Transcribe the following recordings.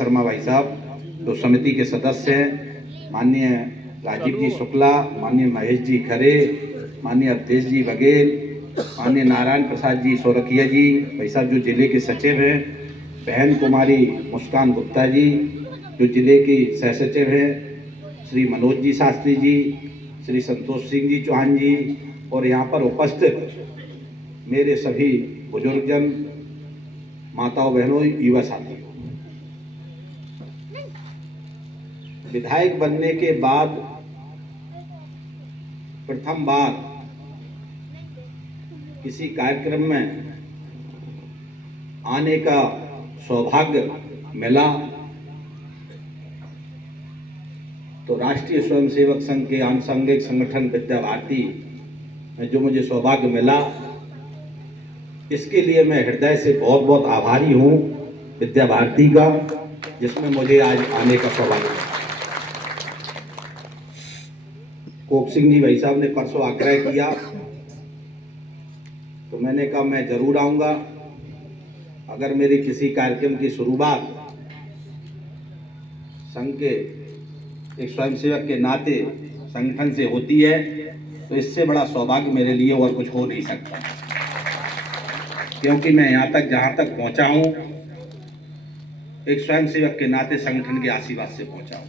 शर्मा भाई साहब, जो समिति के सदस्य हैं, माननीय राजीव जी शुक्ला, माननीय महेश जी खरे, माननीय अवधेश जी बघेल, माननीय नारायण प्रसाद जी सोरखिया जी, भाई साहब जो जिले के सचिव हैं, बहन कुमारी मुस्कान गुप्ता जी जो जिले की सह सचिव हैं, श्री मनोज जी शास्त्री जी, श्री संतोष सिंह जी चौहान जी, और यहाँ पर उपस्थित मेरे सभी बुजुर्गजन, माताओं बहनों, युवा साथियों। विधायक बनने के बाद प्रथम बार किसी कार्यक्रम में आने का सौभाग्य मिला तो राष्ट्रीय स्वयंसेवक संघ के आनुषंगिक संगठन विद्या भारती में जो मुझे सौभाग्य मिला, इसके लिए मैं हृदय से बहुत बहुत आभारी हूँ विद्या भारती का, जिसमें मुझे आज आने का सौभाग्य मिला। कोप सिंह जी भाई साहब ने परसों आग्रह किया तो मैंने कहा मैं जरूर आऊंगा। अगर मेरी किसी कार्यक्रम की शुरुआत संघ के एक स्वयंसेवक के नाते संगठन से होती है तो इससे बड़ा सौभाग्य मेरे लिए और कुछ हो नहीं सकता, क्योंकि मैं यहाँ तक जहाँ तक पहुँचा हूँ एक स्वयंसेवक के नाते संगठन के आशीर्वाद से पहुँचा हूँ।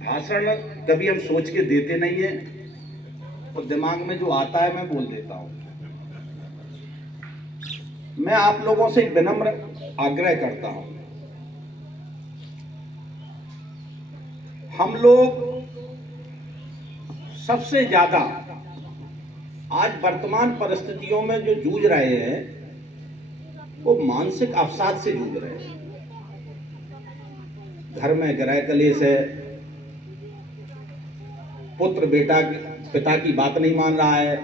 भाषण कभी हम सोच के देते नहीं है, तो दिमाग में जो आता है मैं बोल देता हूँ। मैं आप लोगों से एक विनम्र आग्रह करता हूँ, हम लोग सबसे ज्यादा आज वर्तमान परिस्थितियों में जो जूझ रहे हैं वो मानसिक अवसाद से जूझ रहे हैं। घर में गृह कलेश है, पुत्र बेटा पिता की बात नहीं मान रहा है,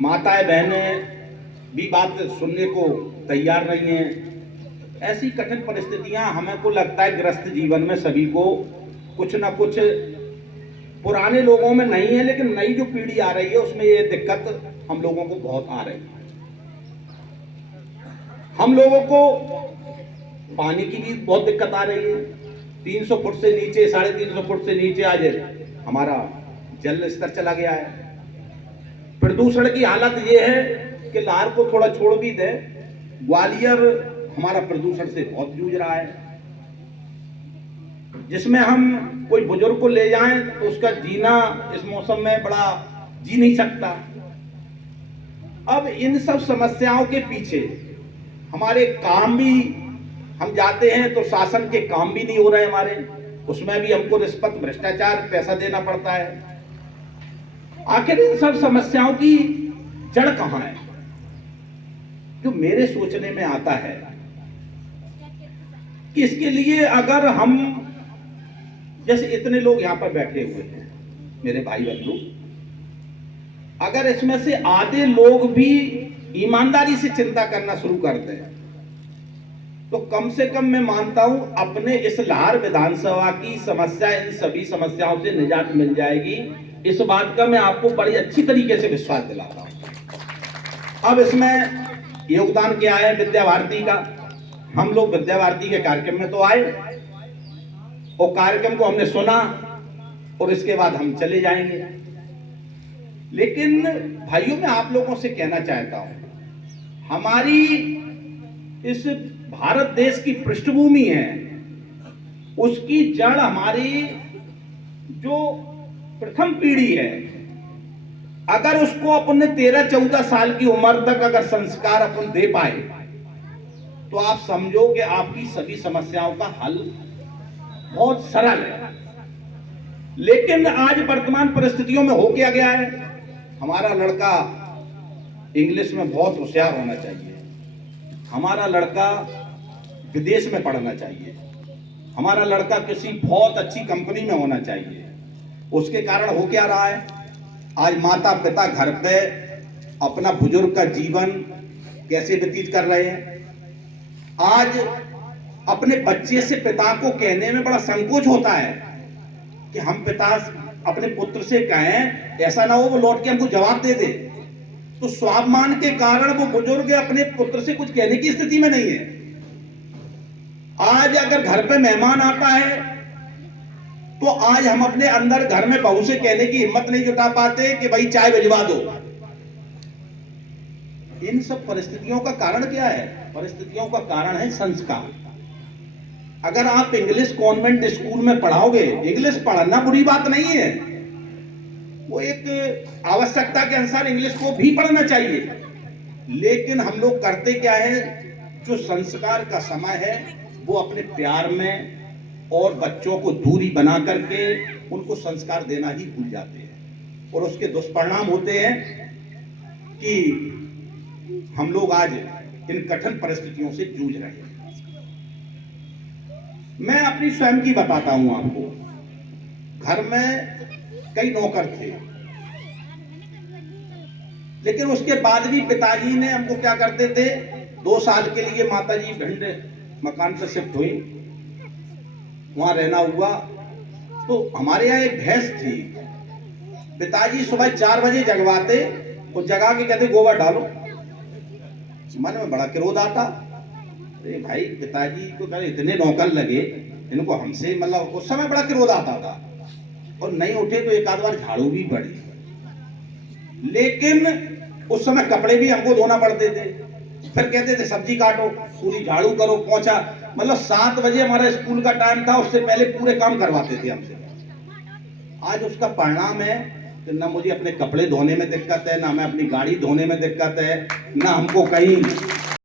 माताएं बहनें भी बात सुनने को तैयार नहीं है। ऐसी कठिन परिस्थितियां हमें को लगता है ग्रस्त जीवन में सभी को कुछ ना कुछ, पुराने लोगों में नहीं है लेकिन नई जो पीढ़ी आ रही है उसमें ये दिक्कत हम लोगों को बहुत आ रही है। हम लोगों को पानी की भी बहुत दिक्कत आ रही है। 300 फुट से नीचे, 350 फुट से नीचे आज हमारा जल स्तर चला गया है। प्रदूषण की हालत यह है कि लाहौर को थोड़ा छोड़ भी दे, ग्वालियर हमारा प्रदूषण से बहुत जूझ रहा है, जिसमें हम कोई बुजुर्ग को ले जाएं तो उसका जीना इस मौसम में बड़ा जी नहीं सकता। अब इन सब समस्याओं के पीछे हमारे काम भी, हम जाते हैं तो शासन के काम भी नहीं हो रहे हमारे, उसमें भी हमको रिश्वत भ्रष्टाचार पैसा देना पड़ता है। आखिर इन सब समस्याओं की जड़ कहां है? जो मेरे सोचने में आता है कि इसके लिए अगर हम, जैसे इतने लोग यहां पर बैठे हुए हैं मेरे भाई बंधु, अगर इसमें से आधे लोग भी ईमानदारी से चिंता करना शुरू कर दें तो कम से कम मैं मानता हूं अपने इस लाहौर विधानसभा की समस्या, इन सभी समस्याओं से निजात मिल जाएगी। इस बात का मैं आपको बड़ी अच्छी तरीके से विश्वास दिलाता हूं। अब इसमें योगदान क्या है विद्या भारती का? हम लोग विद्या भारती के कार्यक्रम में तो आए और कार्यक्रम को हमने सुना और इसके बाद हम चले जाएंगे। लेकिन भाइयों, मैं आप लोगों से कहना चाहता हूं, हमारी इस भारत देश की पृष्ठभूमि है, उसकी जड़ हमारी जो प्रथम पीढ़ी है, अगर उसको अपने 13-14 साल की उम्र तक अगर संस्कार अपन दे पाए तो आप समझो कि आपकी सभी समस्याओं का हल बहुत सरल है। लेकिन आज वर्तमान परिस्थितियों में हो क्या गया है, हमारा लड़का इंग्लिश में बहुत होशियार होना चाहिए, हमारा लड़का विदेश में पढ़ना चाहिए, हमारा लड़का किसी बहुत अच्छी कंपनी में होना चाहिए। उसके कारण हो क्या रहा है, आज माता पिता घर पे अपना बुजुर्ग का जीवन कैसे व्यतीत कर रहे हैं। आज अपने बच्चे से पिता को कहने में बड़ा संकोच होता है कि हम पिता अपने पुत्र से कहें, ऐसा ना हो वो लौट के हमको जवाब दे दे। तो स्वाभिमान के कारण वो बुजुर्ग अपने पुत्र से कुछ कहने की स्थिति में नहीं है। आज अगर घर पे मेहमान आता है तो आज हम अपने अंदर घर में बहू से कहने की हिम्मत नहीं जुटा पाते कि भाई चाय भिजवा दो। इन सब परिस्थितियों का कारण क्या है? परिस्थितियों का कारण है संस्कार। अगर आप इंग्लिश कॉन्वेंट स्कूल में पढ़ाओगे, इंग्लिश पढ़ना बुरी बात नहीं है, वो एक आवश्यकता के अनुसार इंग्लिश को भी पढ़ना चाहिए, लेकिन हम लोग करते क्या है, जो संस्कार का समय है वो अपने प्यार में और बच्चों को दूरी बना करके उनको संस्कार देना ही भूल जाते हैं, और उसके दुष्परिणाम होते हैं कि हम लोग आज इन कठिन परिस्थितियों से जूझ रहे हैं। मैं अपनी स्वयं की बताता हूं आपको। घर में कई नौकर थे, लेकिन उसके बाद भी पिताजी ने हमको क्या करते थे, 2 साल के लिए माताजी भिंड मकान पर शिफ्ट हुई, वहां रहना हुआ। तो हमारे यहाँ एक भैंस थी, पिताजी सुबह 4 बजे जगवाते और जगा के कहते गोबर डालो। मन में बड़ा क्रोध आता, अरे भाई पिताजी को कहे इतने नौकर लगे, इनको हमसे मतलब उस समय बड़ा क्रोध आता था, और नहीं उठे तो एक आध बार झाड़ू भी पड़ी, लेकिन उस समय कपड़े भी हमको धोना पड़ते थे। फिर कहते थे सब्जी काटो, पूरी झाड़ू करो, पोंछा, मतलब 7 बजे हमारा स्कूल का टाइम था, उससे पहले पूरे काम करवाते थे हमसे। आज उसका परिणाम है कि ना मुझे अपने कपड़े धोने में दिक्कत है, ना हमें अपनी गाड़ी धोने में दिक्कत है, ना हमको कहीं